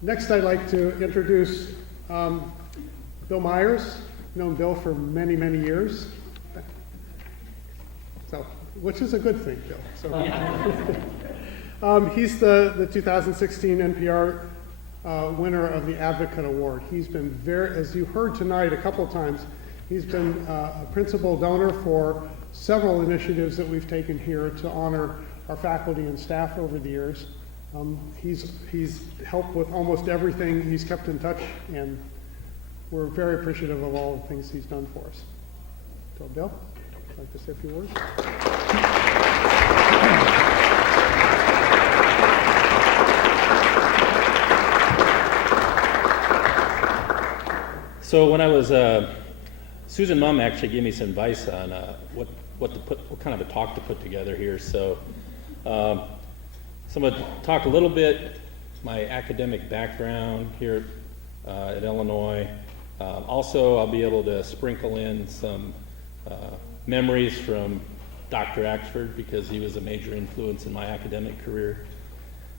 Next, I'd like to introduce Bill Myers. I've known Bill for many, many years, so which is a good thing, Bill. So, he's the 2016 NPR winner of the Advocate Award. He's been very, as you heard tonight a couple of times, he's been a principal donor for several initiatives that we've taken here to honor our faculty and staff over the years. He's helped with almost everything. He's kept in touch, and we're very appreciative of all the things he's done for us. So, Bill, I'd like to say a few words. So when I was, Susan Mum actually gave me some advice on what kind of a talk to put together here. So I'm going to talk a little bit my academic background here at Illinois. Also, I'll be able to sprinkle in some memories from Dr. Axford, because he was a major influence in my academic career.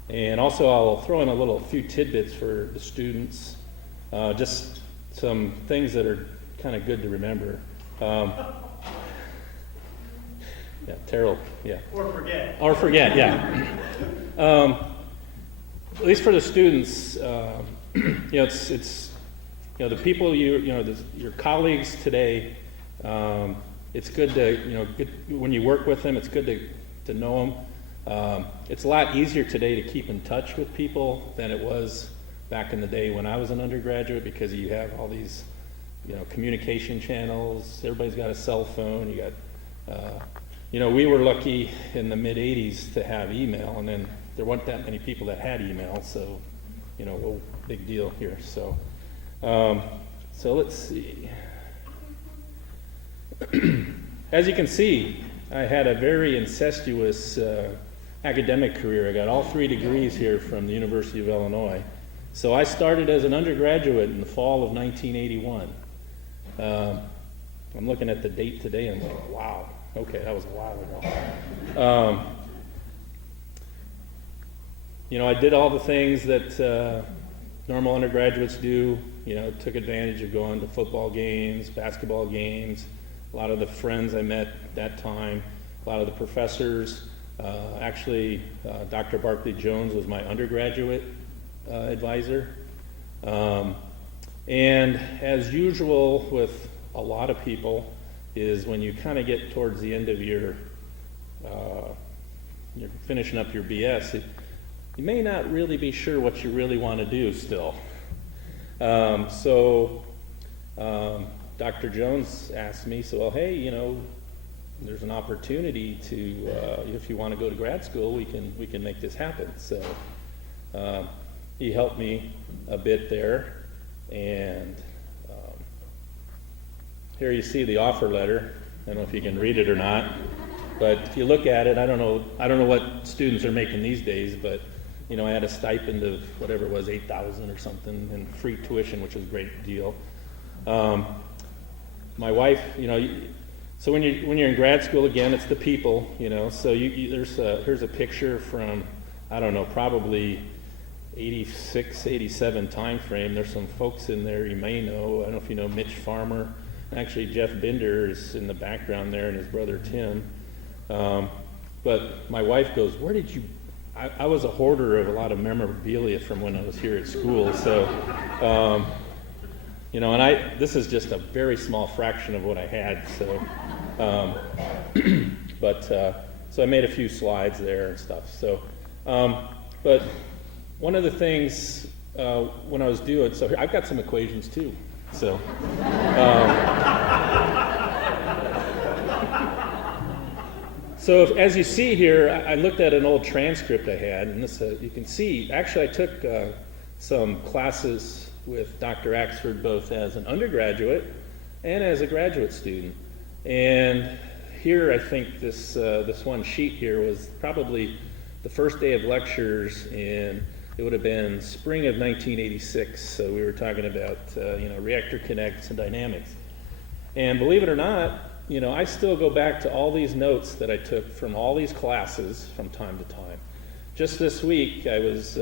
And also, I'll throw in a few tidbits for the students, just some things that are kind of good to remember. Yeah, Terrell, yeah. Or forget. Or forget, yeah. At least for the students, it's the people your colleagues today. It's good to when you work with them. It's good to know them. It's a lot easier today to keep in touch with people than it was back in the day when I was an undergraduate, because you have all these communication channels. Everybody's got a cell phone. You got we were lucky in the mid-'80s to have email, and then there weren't that many people that had email, so, big deal here. So, so let's see. As you can see, I had a very incestuous academic career. I got all 3 degrees here from the University of Illinois. So I started as an undergraduate in the fall of 1981. I'm looking at the date today, and I'm like, wow. Okay, that was a while ago. I did all the things that normal undergraduates do. Took advantage of going to football games, basketball games. A lot of the friends I met at that time, a lot of the professors. Actually, Dr. Barclay Jones was my undergraduate advisor. And as usual with a lot of people, is when you kind of get towards the end of you're finishing up your BS, you may not really be sure what you really want to do still. So Dr. Jones asked me, hey, there's an opportunity to, if you want to go to grad school, we can make this happen. So he helped me a bit there, and here you see the offer letter. I don't know if you can read it or not, but if you look at it, I don't know what students are making these days, but I had a stipend of whatever it was, $8,000 or something, and free tuition, which was a great deal. My wife, so when you're in grad school, again, it's the people, So here's a picture from, I don't know, probably 86, 87 time frame. There's some folks in there you may know. I don't know if you know Mitch Farmer. Actually, Jeff Binder is in the background there, and his brother Tim. But my wife goes, where did you... I was a hoarder of a lot of memorabilia from when I was here at school. So, and this is just a very small fraction of what I had. So, so I made a few slides there and stuff. So, but one of the things when I was doing... So I've got some equations too. So, so as you see here, I looked at an old transcript I had, and this you can see, actually I took some classes with Dr. Axford both as an undergraduate and as a graduate student. And here I think this one sheet here was probably the first day of lectures in... It would have been spring of 1986, so we were talking about reactor kinetics and dynamics. And believe it or not, I still go back to all these notes that I took from all these classes from time to time. Just this week, I was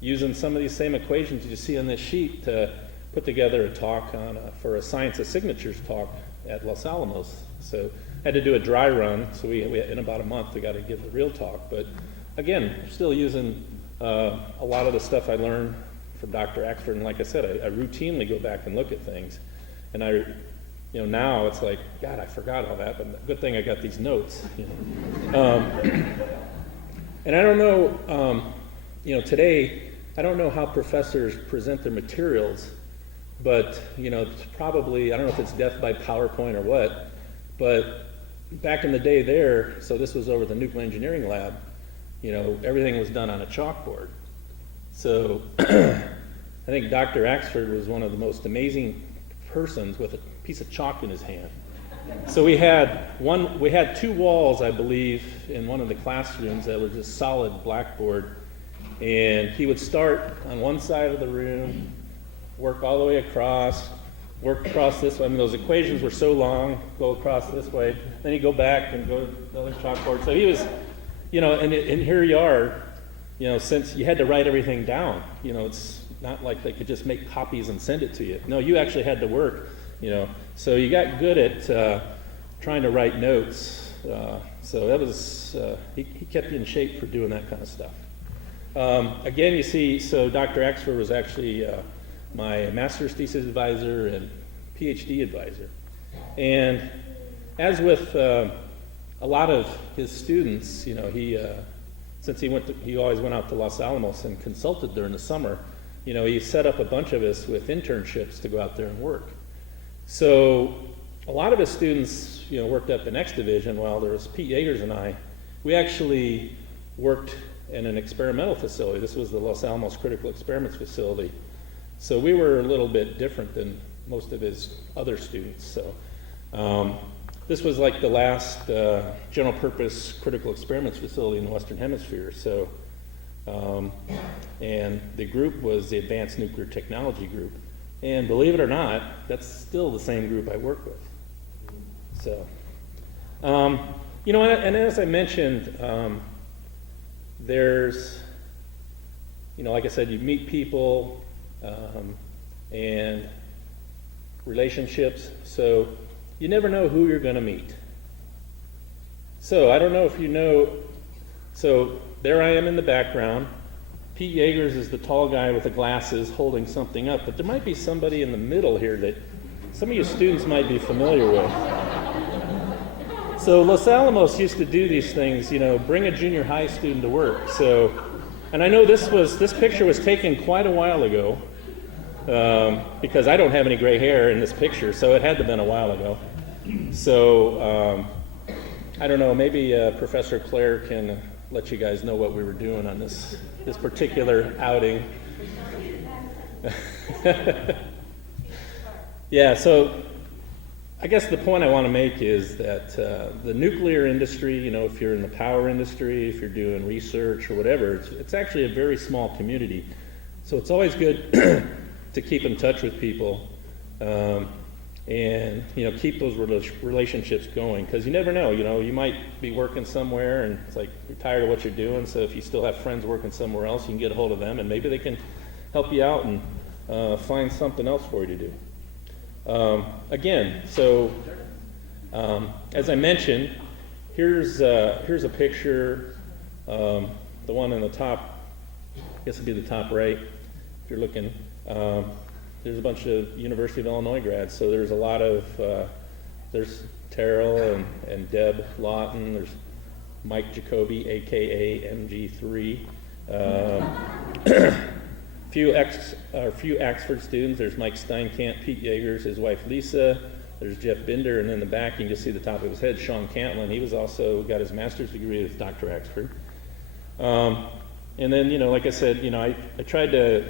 using some of these same equations you see on this sheet to put together a talk for a Science of Signatures talk at Los Alamos. So had to do a dry run, so we in about a month we got to give a real talk. But again, still using a lot of the stuff I learned from Dr. Axford, and like I said, I routinely go back and look at things, and now it's like, God, I forgot all that, but good thing I got these notes. And I don't know, today, I don't know how professors present their materials, but, it's probably, I don't know if it's death by PowerPoint or what, but back in the day there, so this was over the nuclear engineering lab, everything was done on a chalkboard. So I think Dr. Axford was one of the most amazing persons with a piece of chalk in his hand. So we had two walls, I believe, in one of the classrooms that were just solid blackboard, and he would start on one side of the room, work all the way across, work across this way. I mean, those equations were so long, go across this way, then he'd go back and go to the other chalkboard. So he was, and here you are, since you had to write everything down, it's not like they could just make copies and send it to you. No, you actually had to work, So you got good at trying to write notes. So that was, he kept you in shape for doing that kind of stuff. Again, you see, so Dr. Axford was actually my master's thesis advisor and PhD advisor. And as with a lot of his students, since he always went out to Los Alamos and consulted during the summer, he set up a bunch of us with internships to go out there and work. So a lot of his students, worked up the next division, while there was Pete Yeagers and I. We actually worked in an experimental facility. This was the Los Alamos Critical Experiments Facility. So we were a little bit different than most of his other students. So this was like the last general purpose critical experiments facility in the Western Hemisphere. So, and the group was the Advanced Nuclear Technology Group. And believe it or not, that's still the same group I work with. So, and as I mentioned, there's, like I said, you meet people and relationships, so you never know who you're going to meet. So I don't know if you know, so there I am in the background. Pete Yeagers is the tall guy with the glasses holding something up, but there might be somebody in the middle here that some of you students might be familiar with. So Los Alamos used to do these things, bring a junior high student to work. So, and I know this picture was taken quite a while ago, because I don't have any gray hair in this picture, so it had to have been a while ago. So, I don't know, maybe Professor Claire can let you guys know what we were doing on this particular outing. Yeah, so I guess the point I want to make is that the nuclear industry, if you're in the power industry, if you're doing research or whatever, it's actually a very small community. So it's always good to keep in touch with people and keep those relationships going, because you never know. You might be working somewhere and it's like you're tired of what you're doing, so if you still have friends working somewhere else, you can get a hold of them and maybe they can help you out and find something else for you to do. Again, so as I mentioned, here's a picture, the one on the top, I guess it'd be the top right if you're looking. There's a bunch of University of Illinois grads, so there's a lot of, there's Terrell and Deb Lawton, there's Mike Jacoby, aka MG3, few Axford students. There's Mike Steinkamp, Pete Yeagers, his wife Lisa, there's Jeff Binder, and in the back you can just see the top of his head, Sean Cantlin. He was also got his master's degree with Dr. Axford. And then, like I said, I tried to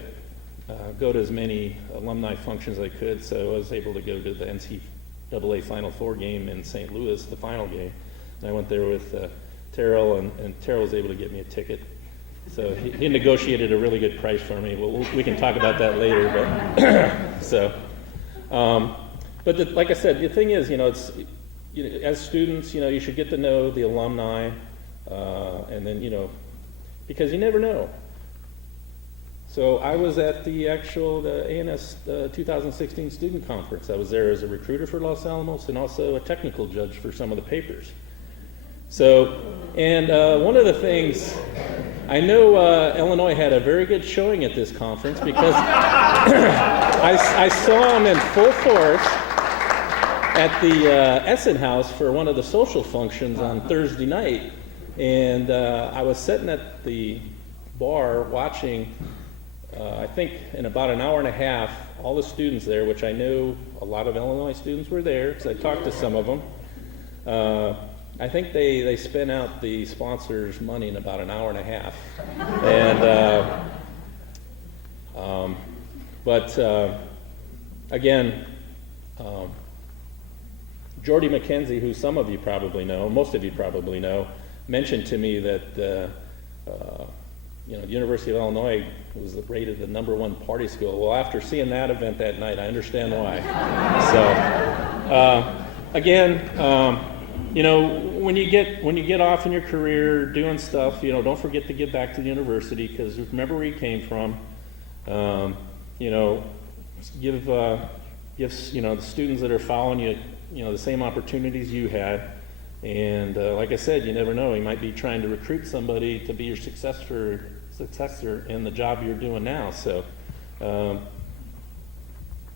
go to as many alumni functions as I could, so I was able to go to the NCAA Final Four game in St. Louis, the final game. And I went there with Terrell, and Terrell was able to get me a ticket. So he negotiated a really good price for me. Well, we can talk about that later, but so. But like I said, the thing is, it's as students, you should get to know the alumni, and then because you never know. So I was at the actual ANS 2016 student conference. I was there as a recruiter for Los Alamos and also a technical judge for some of the papers. So, and one of the things, I know Illinois had a very good showing at this conference because I saw them in full force at the Essen House for one of the social functions on Thursday night. And I was sitting at the bar watching, I think in about an hour and a half, all the students there, which I knew a lot of Illinois students were there because I talked to some of them. I think they spent out the sponsors' money in about an hour and a half. And, again, Jordy McKenzie, who some of you probably know, most of you probably know, mentioned to me that the University of Illinois was rated the #1 party school. Well, after seeing that event that night, I understand why. So, again, when you get off in your career doing stuff, don't forget to give back to the university because remember where you came from. Give the students that are following you, the same opportunities you had. And like I said, you never know. You might be trying to recruit somebody to be your successor in the job you're doing now. So I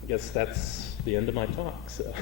guess that's the end of my talk. So.